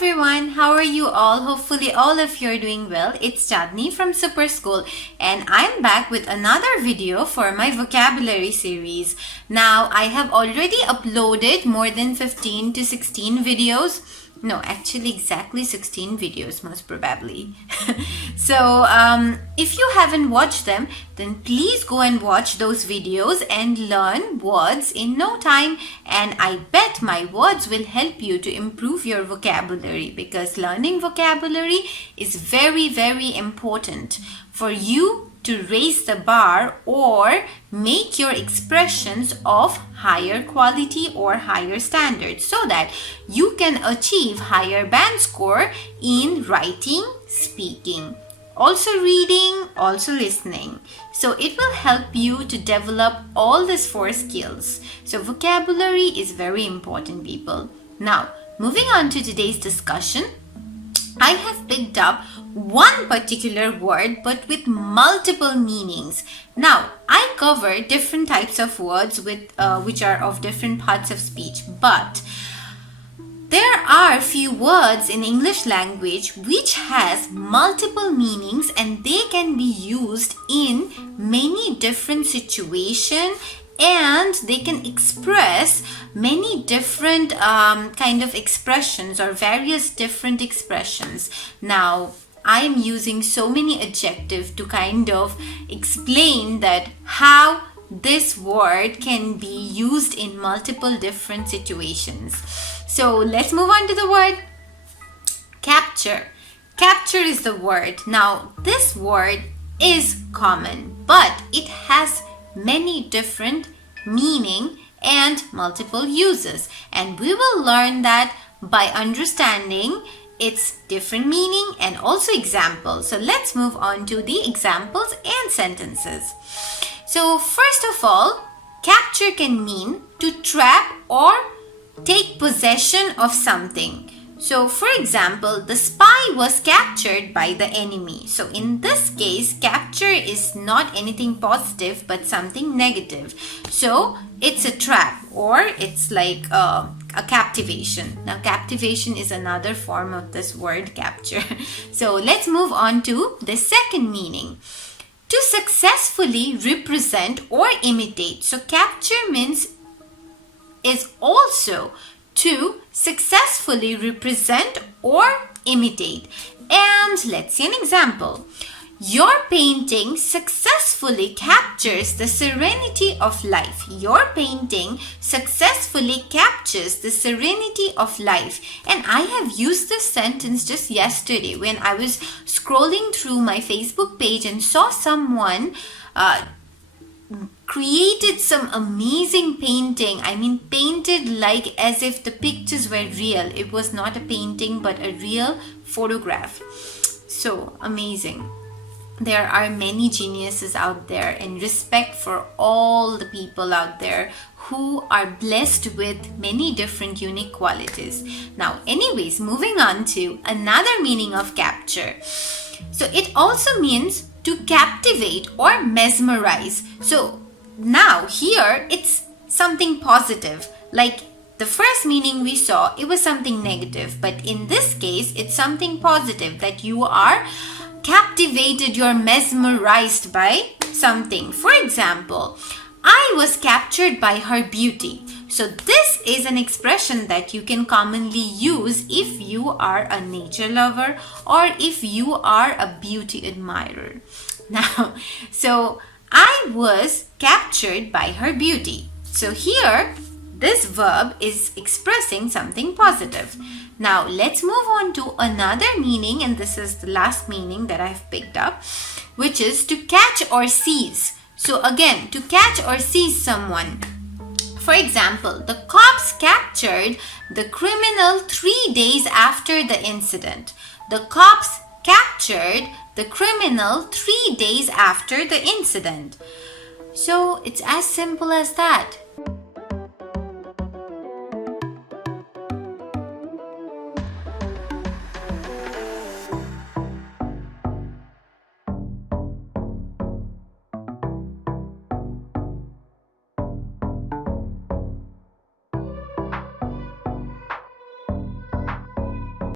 everyone, how are you all? Hopefully all of you are doing well. It's Chandni from Super School and I'm back with another video for my vocabulary series. Now I have already uploaded more than 15 to 16 videos. No, actually exactly 16 videos most probably. So if you haven't watched them, then please go and watch those videos and learn words in no time. And I bet my words will help you to improve your vocabulary, because learning vocabulary is very, very important for you to raise the bar or make your expressions of higher quality or higher standards, so that you can achieve higher band score in writing, speaking, also reading, also listening. So it will help you to develop all these 4 skills. So vocabulary is very important, people. Now, moving on to today's discussion, I have picked up one particular word but with multiple meanings. Now, I cover different types of words with which are of different parts of speech, but there are few words in English language which has multiple meanings and they can be used in many different situations, and they can express many different kind of expressions or various different expressions. Now, I am using so many adjectives to kind of explain that how this word can be used in multiple different situations. So let's move on to the word capture. Capture is the word. Now, this word is common, but it has many different meaning and multiple uses, and we will learn that by understanding its different meaning and also examples. So let's move on to the examples and sentences. So first of all, capture can mean to trap or take possession of something. So for example, the spy was captured by the enemy. So in this case, capture is not anything positive but something negative. So it's a trap, or it's like a captivation. Now captivation is another form of this word capture. So let's move on to the second meaning. To successfully represent or imitate. So capture means is also to successfully represent or imitate. And let's see an example. Your painting successfully captures the serenity of life. Your painting successfully captures the serenity of life. And I have used this sentence just yesterday when I was scrolling through my Facebook page and saw someone created some amazing painting. I mean, painted like as if the pictures were real. It was not a painting but a real photograph. So amazing. There are many geniuses out there, and respect for all the people out there who are blessed with many different unique qualities. Now, anyways, moving on to another meaning of capture. So it also means to captivate or mesmerize. So now here it's something positive. Like the first meaning we saw, it was something negative, but in this case it's something positive, that you are captivated, you're mesmerized by something. For example, I was captured by her beauty. So this is an expression that you can commonly use if you are a nature lover or if you are a beauty admirer. Now, so I was captured by her beauty. So here, this verb is expressing something positive. Now, let's move on to another meaning, and this is the last meaning that I've picked up, which is to catch or seize. So again, to catch or seize someone. For example, the cops captured the criminal 3 days after the incident. The cops captured the criminal 3 days after the incident. So it's as simple as that.